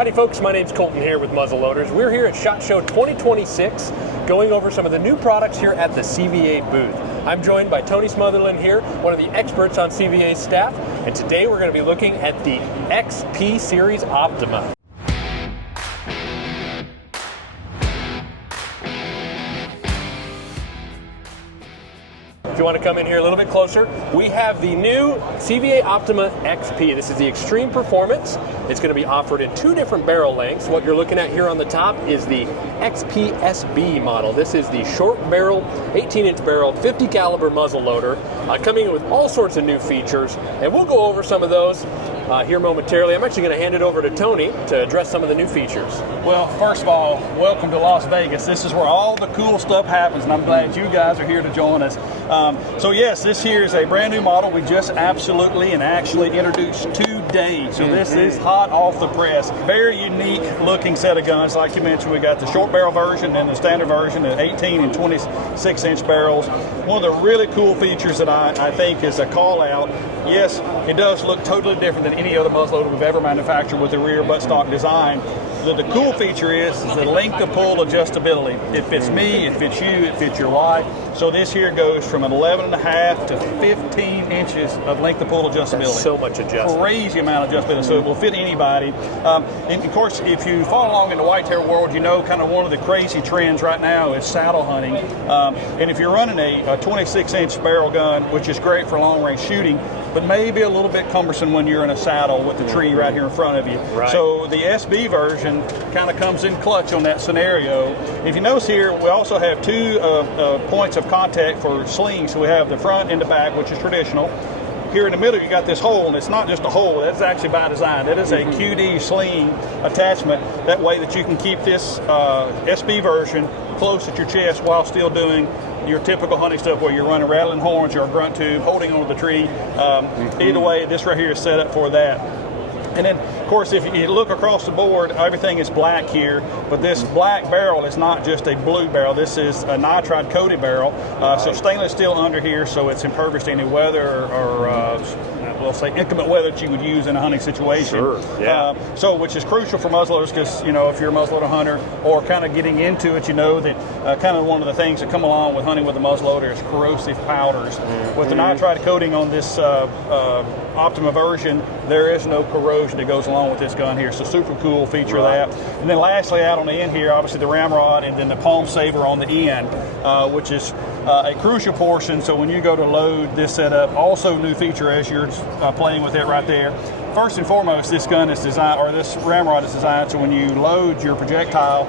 Howdy folks, my name's Coulton here with Muzzleloaders. We're here at SHOT Show 2026 going over some of the new products here at the CVA booth. I'm joined by Tony Smotherman here, one of the experts on CVA's staff, and today we're going to be looking at the XP Series Optima. If you want to come in here a little bit closer, we have the new CVA Optima XP. This is the Extreme Performance. It's going to be offered in two different barrel lengths. What you're looking at here on the top is the XP SB model. This is the short barrel, 18-inch barrel, 50 caliber muzzle loader, coming in with all sorts of new features, and we'll go over some of those here momentarily. I'm actually going to hand it over to Tony to address some of the new features. Well, first of all, welcome to Las Vegas. This is where all the cool stuff happens, and I'm glad you guys are here to join us. So yes, this here is a brand new model we just absolutely and actually introduced today. So this is hot off the press. Very unique looking set of guns. Like you mentioned, we got the short barrel version and the standard version, the 18 and 26 inch barrels. One of the really cool features that I think is a call out. Yes, it does look totally different than any other muzzleloader we've ever manufactured with the rear buttstock design. The cool feature is the length of pull adjustability. It fits me, it fits you, it fits your wife. So this here goes from an 11.5 to 15 inches of length of pull adjustability. That's so much adjustment. Crazy amount of adjustability, so it will fit anybody. And of course, if you follow along in the whitetail world, you know kind of one of the crazy trends right now is saddle hunting. And if you're running a 26-inch barrel gun, which is great for long-range shooting, but maybe a little bit cumbersome when you're in a saddle with the tree right here in front of you. Right. So the SB version kind of comes in clutch on that scenario. If you notice here, we also have two points of contact for slings. So we have the front and the back, which is traditional. Here in the middle, you got this hole, and it's not just a hole. That's actually by design. That is a QD sling attachment. That way that you can keep this SB version close at your chest while still doing your typical hunting stuff where you're running rattling horns or a grunt tube, holding onto the tree. Either way, this right here is set up for that. And then, of course, if you look across the board, everything is black here, but this black barrel is not just a blue barrel. This is a nitride coated barrel. So stainless steel under here, so it's impervious to any weather or we'll say inclement weather that you would use in a hunting situation. Sure, yeah. So which is crucial for muzzleloaders because, you know, if you're a muzzleloader hunter or kind of getting into it, you know that kind of one of the things that come along with hunting with a muzzleloader is corrosive powders. With the nitride coating on this Optima version, there is no corrosion that goes along with this gun here. So super cool feature of that. And then lastly, out on the end here, obviously the ramrod and then the palm saver on the end, which is a crucial portion. So when you go to load this setup, also new feature as you're playing with it right there. First and foremost, this gun is designed, or this ramrod is designed so when you load your projectile,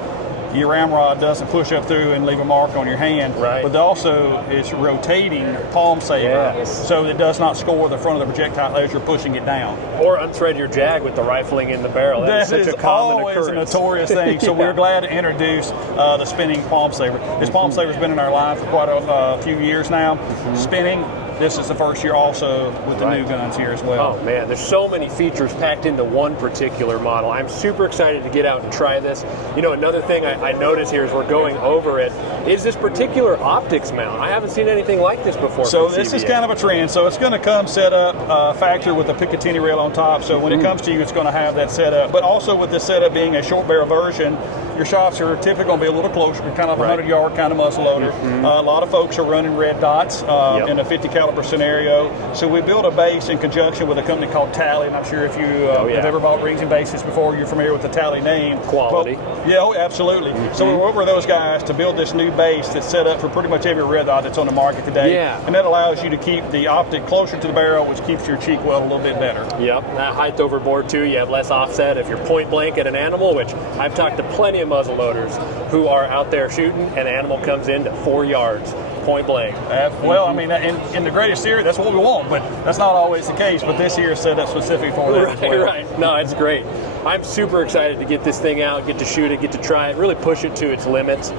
your ramrod doesn't push up through and leave a mark on your hand. Right. But also it's rotating palm saver, so it does not score the front of the projectile as you're pushing it down. Or unthread your jag with the rifling in the barrel. That is such a common always occurrence. a notorious thing. So we're glad to introduce the spinning palm saver. This palm saver has been in our line for quite a few years now. Spinning. This is the first year also with the new guns here as well. Oh man, there's so many features packed into one particular model. I'm super excited to get out and try this. You know, another thing I noticed here as we're going over it is this particular optics mount. I haven't seen anything like this before. So this is kind of a trend. So it's going to come set up factory with a Picatinny rail on top. So when it comes to you, it's going to have that setup. But also with this setup being a short barrel version, your shots are typically going to be a little closer, kind of a 100-yard kind of muzzleloader. A lot of folks are running red dots in a 50 caliber scenario. So we built a base in conjunction with a company called Tally. I'm not sure if you have ever bought rings and bases before. You're familiar with the Tally name. Quality. Well, yeah, absolutely. So we worked with those guys to build this new base that's set up for pretty much every red dot that's on the market today. Yeah. And that allows you to keep the optic closer to the barrel, which keeps your cheek weld a little bit better. Yep, that height overboard too, you have less offset if you're point blank at an animal, which I've talked to plenty of muzzleloaders who are out there shooting and the animal comes in to 4 yards, point blank. Well, I mean, in the greatest theory, that's what we want, but that's not always the case. But this here is set up specifically for that as well. Right. No, it's great. I'm super excited to get this thing out, get to shoot it, get to try it, really push it to its limits.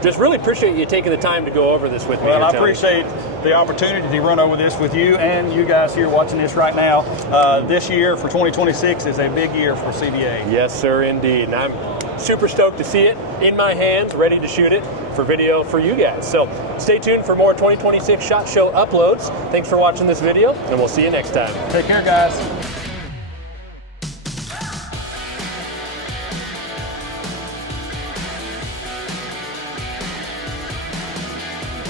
Just really appreciate you taking the time to go over this with me. Well, I appreciate the opportunity to run over this with you and you guys here watching this right now. This year for 2026 is a big year for CVA. Yes, sir, indeed. And I'm super stoked to see it in my hands, ready to shoot it for video for you guys. So stay tuned for more 2026 SHOT Show uploads. Thanks for watching this video, and we'll see you next time. Take care, guys.